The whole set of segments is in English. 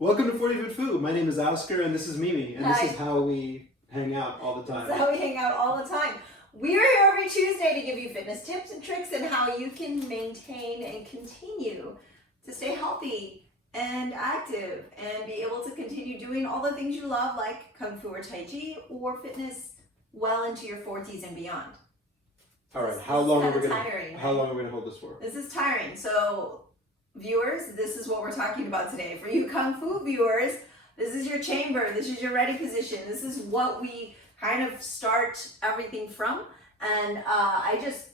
Welcome to 40 Foot Food. My name is Oscar and this is Mimi, and Hi. this is how we hang out all the time. That's how we hang out all the time. We are here every Tuesday to give you fitness tips and tricks and how you can maintain and continue to stay healthy and active and be able to continue doing all the things you love, like Kung Fu or Tai Chi or fitness well into your 40s and beyond. All right, This how is long are kinda we gonna tiring, how right? long are we gonna hold this for? This is tiring. So, viewers, this is what we're talking about today. For you Kung Fu viewers, this is your chamber. This is your ready position. This is what we kind of start everything from. And I just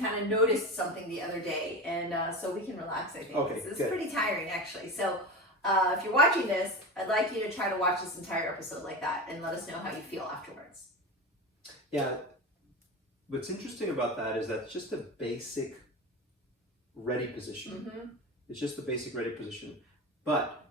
kind of noticed something the other day, and so we can relax, I think. Okay, This is good. pretty tiring, actually. So, if you're watching this, I'd like you to try to watch this entire episode like that and let us know how you feel afterwards. Yeah. What's interesting about that is that's just a basic ready position. Mm-hmm. It's just the basic ready position. But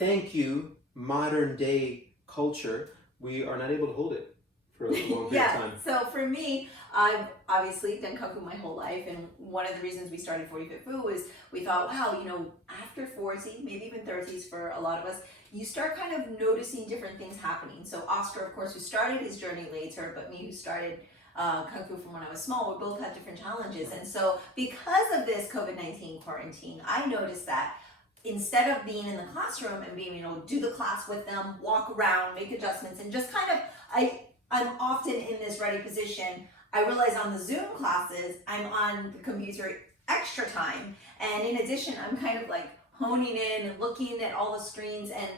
thank you, modern day culture, we are not able to hold it for a long period of Yeah, time. so for me, I've obviously done Kung Fu my whole life, and one of the reasons we started 40 Fit Fu was we thought, wow, you know, after 40, maybe even 30s for a lot of us, you start kind of noticing different things happening. So Oscar, of course, who started his journey later, but me who started Kung Fu from when I was small, we both had different challenges. And so because of this COVID-19 quarantine, I noticed that instead of being in the classroom and being, you know, do the class with them, walk around, make adjustments, and just kind of, I'm often in this ready position. I realize on the Zoom classes, I'm on the computer extra time. And in addition, I'm kind of like honing in and looking at all the screens. And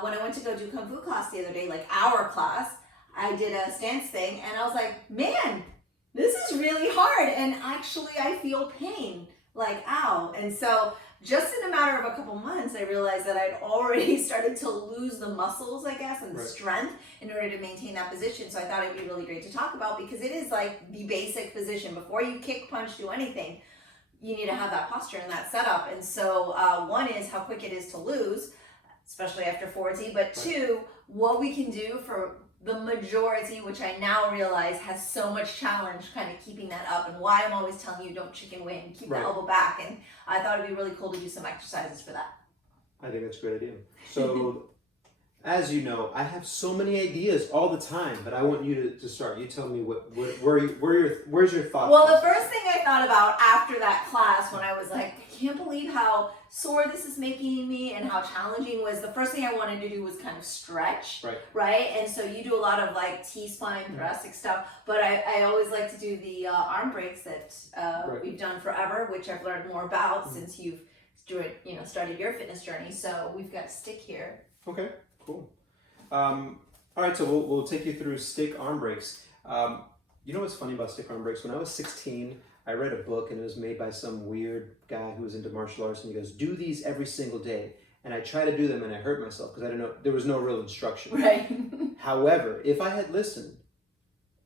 when I went to go do Kung Fu class the other day, like our class, I did a stance thing and I was like, man, this is really hard. And actually I feel pain, like, ow. And so just in a matter of a couple months, I realized that I'd already started to lose the muscles, I guess, and the Right. strength in order to maintain that position. So I thought it'd be really great to talk about because it is like the basic position. Before you kick, punch, do anything, you need to have that posture and that setup. And so one is how quick it is to lose, especially after 40, but two, what we can do for the majority, which I now realize has so much challenge kind of keeping that up, and why I'm always telling you don't chicken wing, keep Right. the elbow back. And I thought it'd be really cool to do some exercises for that. I think that's a great idea. So, as you know, I have so many ideas all the time, but I want you to start. You tell me where's your thought? Well, the process? first thing I thought about after that class, when I was like, I can't believe how sore this is making me and how challenging, was the first thing I wanted to do was kind of stretch, right? And so you do a lot of like T-spine, thoracic stuff, but I always like to do the arm breaks that we've done forever, which I've learned more about since you've started your fitness journey. So we've got a stick here. Okay, cool. All right, so we'll take you through stick arm breaks. You know what's funny about stick arm breaks? When I was 16, I read a book and it was made by some weird guy who was into martial arts, and he goes, do these every single day. And I tried to do them and I hurt myself because I didn't know, there was no real instruction. Right. However, if I had listened,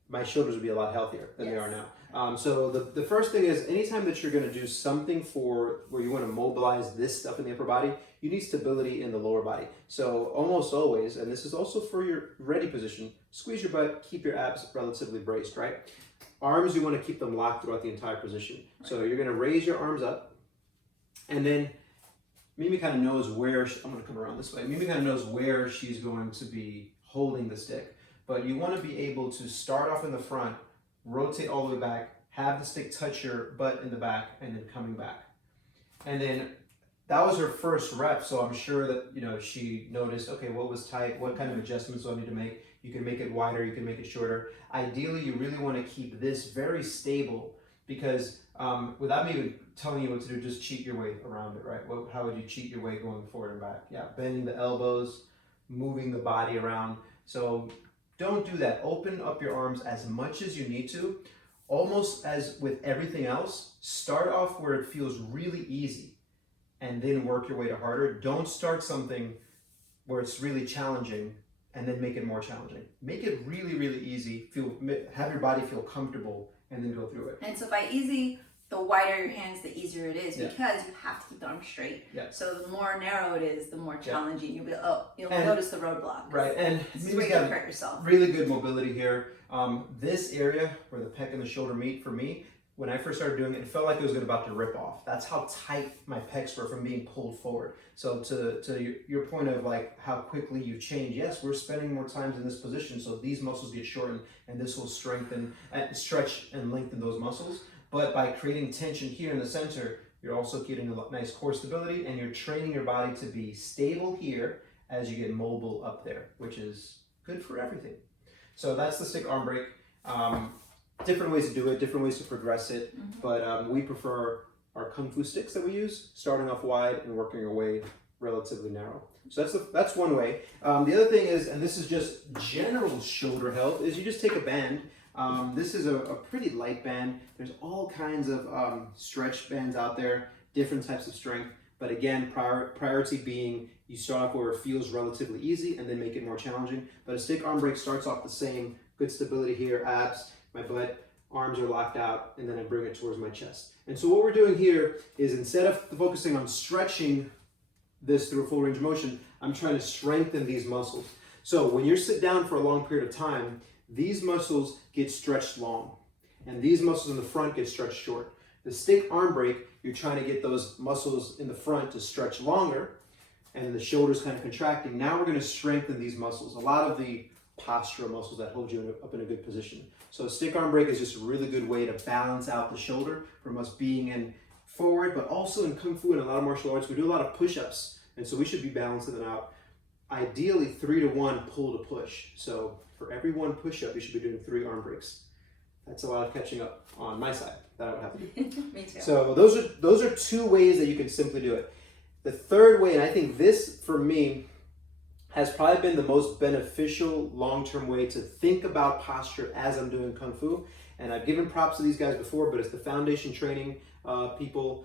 my shoulders would be a lot healthier than they Yes. are now. So the first thing is, anytime that you're going to do something for where you want to mobilize this stuff in the upper body, you need stability in the lower body. So almost always, and this is also for your ready position, squeeze your butt, keep your abs relatively braced, right? Arms, you want to keep them locked throughout the entire position. So you're going to raise your arms up, and then Mimi kind of knows where, I'm going to come around this way. Mimi kind of knows where she's going to be holding the stick. But you want to be able to start off in the front, rotate all the way back, have the stick touch your butt in the back, and then coming back. And then that was her first rep, so I'm sure that she noticed, okay, what was tight, what kind of adjustments do I need to make? You can make it wider, you can make it shorter. Ideally, you really want to keep this very stable because without me even telling you what to do, just cheat your way around it, right? How would you cheat your way going forward and back? Yeah, bending the elbows, moving the body around. So don't do that. Open up your arms as much as you need to. Almost as with everything else, start off where it feels really easy and then work your way to harder. Don't start something where it's really challenging and then make it more challenging. Make it really, really easy. Have your body feel comfortable and then go through it. And so by easy, the wider your hands, the easier it is, Yeah. because you have to keep the arms straight. Yeah. So the more narrow it is, the more challenging you'll be. You'll And- notice the roadblock. Right, and This is Mimi's where you got hurt yourself. really good mobility here. This area where the pec and the shoulder meet, for me, when I first started doing it, it felt like it was about to rip off. That's how tight my pecs were from being pulled forward. So to your point of like how quickly you change, yes, we're spending more times in this position, so these muscles get shortened, and this will strengthen, stretch and lengthen those muscles. But by creating tension here in the center, you're also getting a nice core stability, and you're training your body to be stable here as you get mobile up there, which is good for everything. So that's the stick arm break. Different ways to do it, different ways to progress it, but we prefer our Kung Fu sticks that we use, starting off wide and working our way relatively narrow. So that's one way. The other thing is, and this is just general shoulder health, is you just take a band. This is a pretty light band. There's all kinds of stretch bands out there, different types of strength. But again, priority being you start off where it feels relatively easy and then make it more challenging. But a stick arm break starts off the same, good stability here, abs, my butt, arms are locked out, and then I bring it towards my chest. And so what we're doing here is instead of focusing on stretching this through a full range of motion, I'm trying to strengthen these muscles. So when you're sit down for a long period of time, these muscles get stretched long, and these muscles in the front get stretched short. The stick arm break, you're trying to get those muscles in the front to stretch longer, and the shoulders kind of contracting. Now we're going to strengthen these muscles, a lot of the postural muscles that hold you up in a good position. So stick arm break is just a really good way to balance out the shoulder from us being in forward, but also in Kung Fu and a lot of martial arts, we do a lot of push-ups. And so we should be balancing them out. Ideally 3 to 1 pull to push. So for every one push-up, you should be doing 3 arm breaks. That's a lot of catching up on my side that I would have to do. Me too. So those are 2 ways that you can simply do it. The third way, and I think this for me has probably been the most beneficial long-term way to think about posture as I'm doing Kung Fu. And I've given props to these guys before, but it's the foundation training people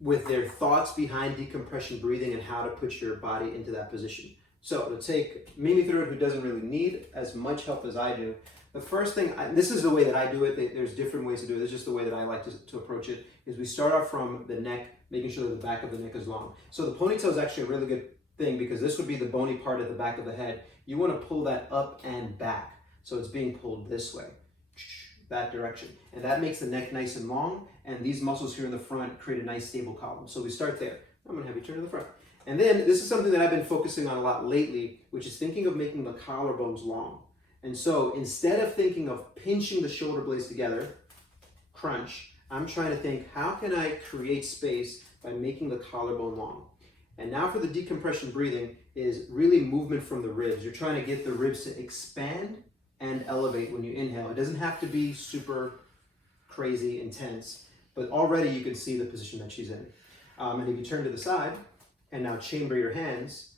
with their thoughts behind decompression breathing and how to put your body into that position. So to take Mimi through it, who doesn't really need as much help as I do, the first thing, this is the way that I do it, there's different ways to do it, this is just the way that I like to approach it, is we start off from the neck, making sure that the back of the neck is long. So the ponytail is actually a really good thing because this would be the bony part at the back of the head. You want to pull that up and back. So it's being pulled this way, that direction. And that makes the neck nice and long, and these muscles here in the front create a nice stable column. So we start there. I'm going to have you turn to the front. And then this is something that I've been focusing on a lot lately, which is thinking of making the collarbones long. And so instead of thinking of pinching the shoulder blades together, crunch, I'm trying to think, how can I create space by making the collarbone long? And now for the decompression breathing is really movement from the ribs. You're trying to get the ribs to expand and elevate when you inhale. It doesn't have to be super crazy intense, but already you can see the position that she's in. And if you turn to the side and now chamber your hands,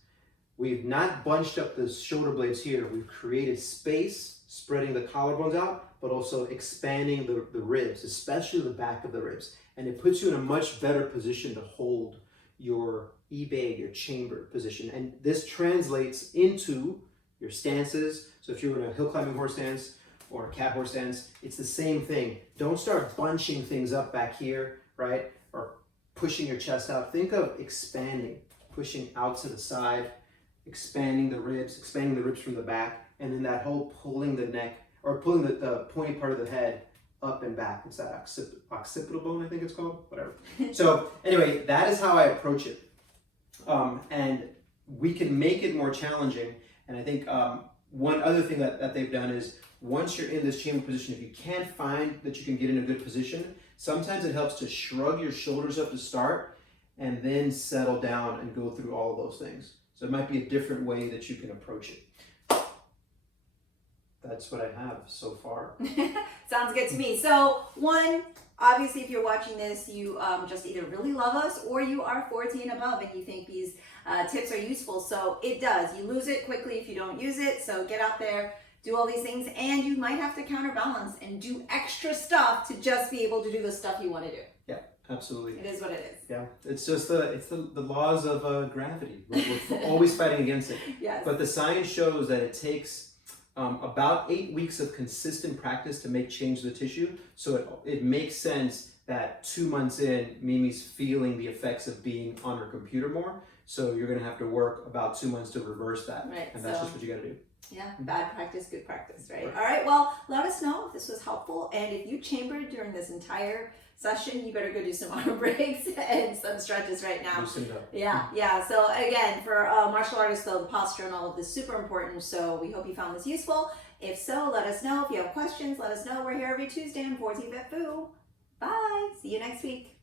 we've not bunched up the shoulder blades here. We've created space, spreading the collarbones out, but also expanding the ribs, especially the back of the ribs. And it puts you in a much better position to hold your e-bag, your chamber position. And this translates into your stances. So if you're in a hill climbing horse stance or a cat horse stance, it's the same thing. Don't start bunching things up back here, right? Or pushing your chest out. Think of expanding, pushing out to the side, expanding the ribs from the back, and then that whole pulling the neck, or pulling the pointy part of the head up and back. It's that occipital bone, I think it's called, whatever. So anyway, that is how I approach it. And we can make it more challenging. And I think one other thing that they've done is once you're in this chamber position, if you can't find that you can get in a good position, sometimes it helps to shrug your shoulders up to start and then settle down and go through all of those things. So it might be a different way that you can approach it. That's what I have so far. Sounds good to me. So one, obviously if you're watching this, you just either really love us or you are 40 and above and you think these tips are useful. So it does. You lose it quickly if you don't use it. So get out there, do all these things, and you might have to counterbalance and do extra stuff to just be able to do the stuff you want to do. Yeah, absolutely. It is what it is. Yeah, it's just the laws of gravity. We're always fighting against it. Yes. But the science shows that it takes about 8 weeks of consistent practice to make change to the tissue. So it makes sense that 2 months in, Mimi's feeling the effects of being on her computer more. So you're gonna have to work about 2 months to reverse that. Right, And that's so- just what you gotta do. Yeah, bad practice, good practice, right? Right. All right, well, let us know if this was helpful. And if you chambered during this entire session, you better go do some arm breaks and some stretches right now. Loosen it up. Yeah. So again, for martial artists, though, the posture and all of this is super important. So we hope you found this useful. If so, let us know. If you have questions, let us know. We're here every Tuesday on 14 Fit Foo. Bye. See you next week.